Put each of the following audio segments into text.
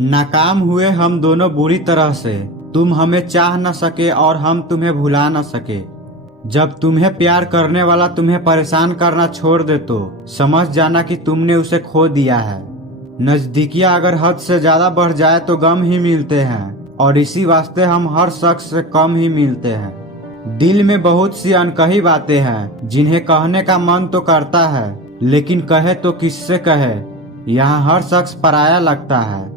नाकाम हुए हम दोनों बुरी तरह से। तुम हमें चाह न सके और हम तुम्हें भुला न सके। जब तुम्हें प्यार करने वाला तुम्हें परेशान करना छोड़ दे तो समझ जाना कि तुमने उसे खो दिया है। नजदीकियां अगर हद से ज्यादा बढ़ जाए तो गम ही मिलते हैं, और इसी वास्ते हम हर शख्स से कम ही मिलते हैं। दिल में बहुत सी अनकही बातें हैं जिन्हें कहने का मन तो करता है, लेकिन कहे तो किससे कहे। यहाँ हर शख्स पराया लगता है।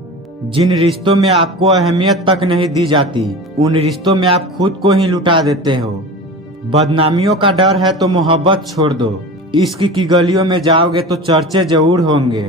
जिन रिश्तों में आपको अहमियत तक नहीं दी जाती, उन रिश्तों में आप खुद को ही लुटा देते हो। बदनामियों का डर है तो मोहब्बत छोड़ दो। इश्क की गलियों में जाओगे तो चर्चे जरूर होंगे।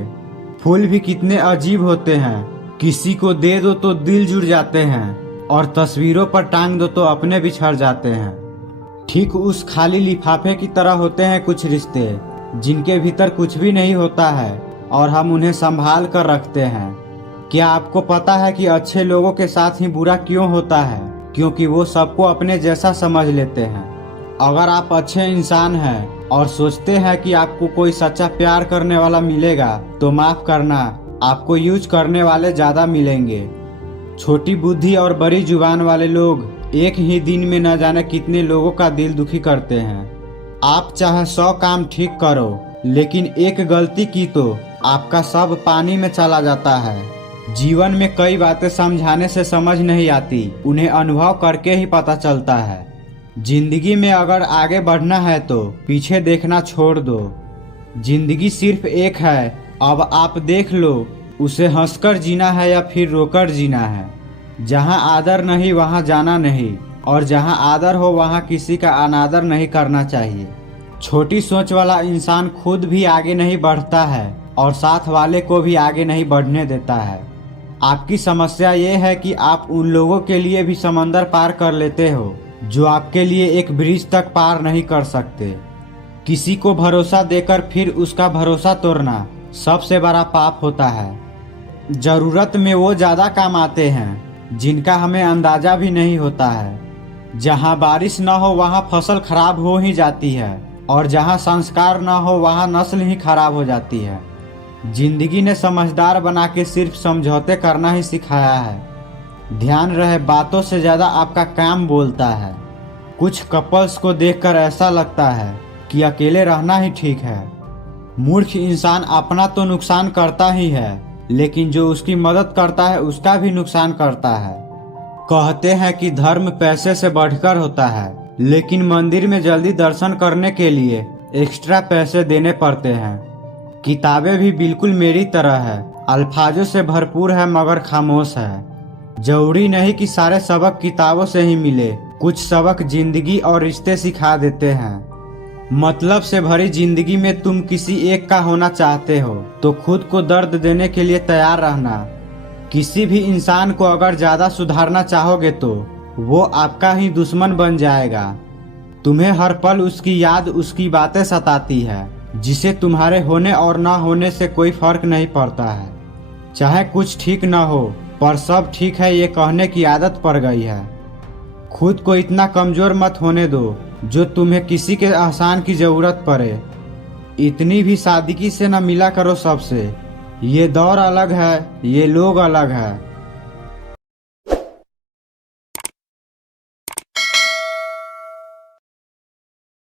फूल भी कितने अजीब होते हैं, किसी को दे दो तो दिल जुड़ जाते हैं, और तस्वीरों पर टांग दो तो अपने बिछड़ जाते हैं। ठीक उस खाली लिफाफे की तरह होते हैं कुछ रिश्ते, जिनके भीतर कुछ भी नहीं होता है और हम उन्हें संभाल कर रखते हैं। क्या आपको पता है कि अच्छे लोगों के साथ ही बुरा क्यों होता है? क्योंकि वो सबको अपने जैसा समझ लेते हैं। अगर आप अच्छे इंसान हैं और सोचते हैं कि आपको कोई सच्चा प्यार करने वाला मिलेगा, तो माफ करना, आपको यूज करने वाले ज्यादा मिलेंगे। छोटी बुद्धि और बड़ी जुबान वाले लोग एक ही दिन में न जाने कितने लोगों का दिल दुखी करते हैं। आप चाहे 100 काम ठीक करो, लेकिन एक गलती की तो आपका सब पानी में चला जाता है। जीवन में कई बातें समझाने से समझ नहीं आती, उन्हें अनुभव करके ही पता चलता है। जिंदगी में अगर आगे बढ़ना है तो पीछे देखना छोड़ दो। जिंदगी सिर्फ एक है, अब आप देख लो उसे हंसकर जीना है या फिर रोकर जीना है। जहां आदर नहीं वहां जाना नहीं, और जहां आदर हो वहां किसी का अनादर नहीं करना चाहिए। छोटी सोच वाला इंसान खुद भी आगे नहीं बढ़ता है और साथ वाले को भी आगे नहीं बढ़ने देता है। आपकी समस्या ये है कि आप उन लोगों के लिए भी समंदर पार कर लेते हो जो आपके लिए एक ब्रिज तक पार नहीं कर सकते। किसी को भरोसा देकर फिर उसका भरोसा तोड़ना सबसे बड़ा पाप होता है। जरूरत में वो ज्यादा काम आते हैं जिनका हमें अंदाजा भी नहीं होता है। जहाँ बारिश न हो वहाँ फसल खराब हो ही जाती है, और जहाँ संस्कार न हो वहाँ नस्ल ही खराब हो जाती है। जिंदगी ने समझदार बना के सिर्फ समझौते करना ही सिखाया है। ध्यान रहे, बातों से ज्यादा आपका काम बोलता है। कुछ कपल्स को देखकर ऐसा लगता है कि अकेले रहना ही ठीक है। मूर्ख इंसान अपना तो नुकसान करता ही है, लेकिन जो उसकी मदद करता है उसका भी नुकसान करता है। कहते हैं कि धर्म पैसे से बढ़कर होता है, लेकिन मंदिर में जल्दी दर्शन करने के लिए एक्स्ट्रा पैसे देने पड़ते हैं। किताबें भी बिल्कुल मेरी तरह है, अल्फाजों से भरपूर है मगर खामोश है। जरूरी नहीं कि सारे सबक किताबों से ही मिले, कुछ सबक जिंदगी और रिश्ते सिखा देते हैं। मतलब से भरी जिंदगी में तुम किसी एक का होना चाहते हो तो खुद को दर्द देने के लिए तैयार रहना। किसी भी इंसान को अगर ज्यादा सुधारना चाहोगे तो वो आपका ही दुश्मन बन जाएगा। तुम्हें हर पल उसकी याद, उसकी बातें सताती है, जिसे तुम्हारे होने और ना होने से कोई फर्क नहीं पड़ता है। चाहे कुछ ठीक ना हो पर सब ठीक है ये कहने की आदत पड़ गई है। खुद को इतना कमजोर मत होने दो जो तुम्हें किसी के एहसान की जरूरत पड़े। इतनी भी सादगी से न मिला करो सबसे। ये दौर अलग है, ये लोग अलग है।